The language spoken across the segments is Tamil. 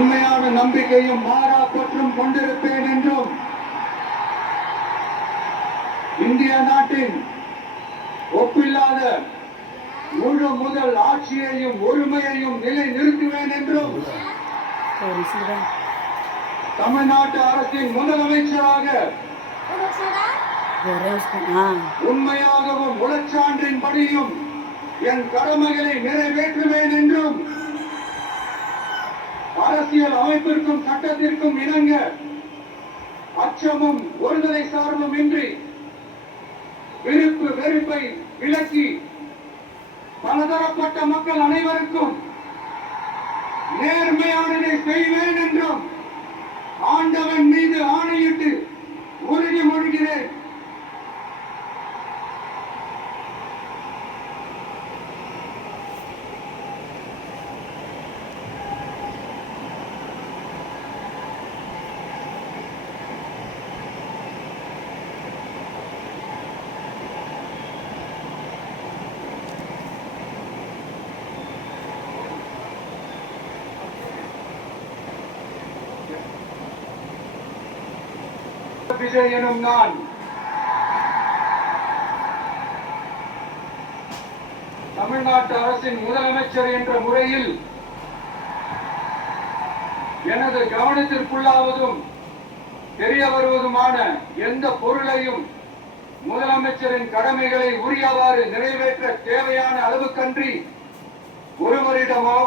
உண்மையான நம்பிக்கையும் மாறா பற்றும் கொண்டிருப்பேன் என்றும் இந்திய நாட்டின் ஒப்பில்லாத முழு முதல் ஆட்சியையும் ஒருமையையும் நிலை நிறுத்துவேன் என்றும் தமிழ்நாட்டு அரசின் முதலமைச்சராக உண்மையாகவும் உளச்சான்றின் படியும் என் கடமைகளை நிறைவேற்றுவேன் என்றும் அரசியல் அமைப்பிற்கும் சட்டத்திற்கும் இணங்க அச்சமும் ஒருதலை சார்பும் இன்றி விருப்பு வெறுப்பை விலக்கி பலதரப்பட்ட மக்கள் அனைவருக்கும் நேர்மையானதை செய்வேன் என்றும் ஆண்டவன் மீது ஆணையிட்டு உறுதிமொழிகிறேன். விஜய் எனும் நான் தமிழ்நாட்டு அரசின் முதலமைச்சர் என்ற முறையில் எனது கவனத்திற்குள்ளாவதும் தெரிய வருவதுமான எந்த பொருளையும் முதலமைச்சரின் கடமைகளை உரியவாறு நிறைவேற்ற தேவையான அளவுக்கன்றி ஒருவரிடமோ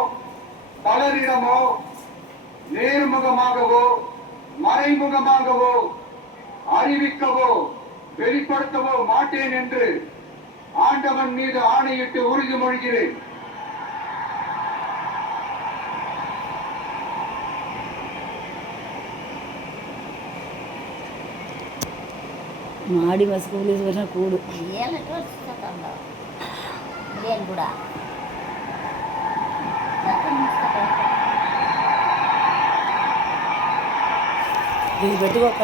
பலரிடமோ நேர்முகமாகவோ மறைமுகமாகவோ அறிவிக்கவோ வெளிப்படுத்தவோ மாட்டேன் என்று ஆண்டவன் மீது ஆணையிட்டு உறுதிமொழிகிறேன். మాడి మసుకులు వచ్చిన కూడు కూడా ఇది పెట్టుకోక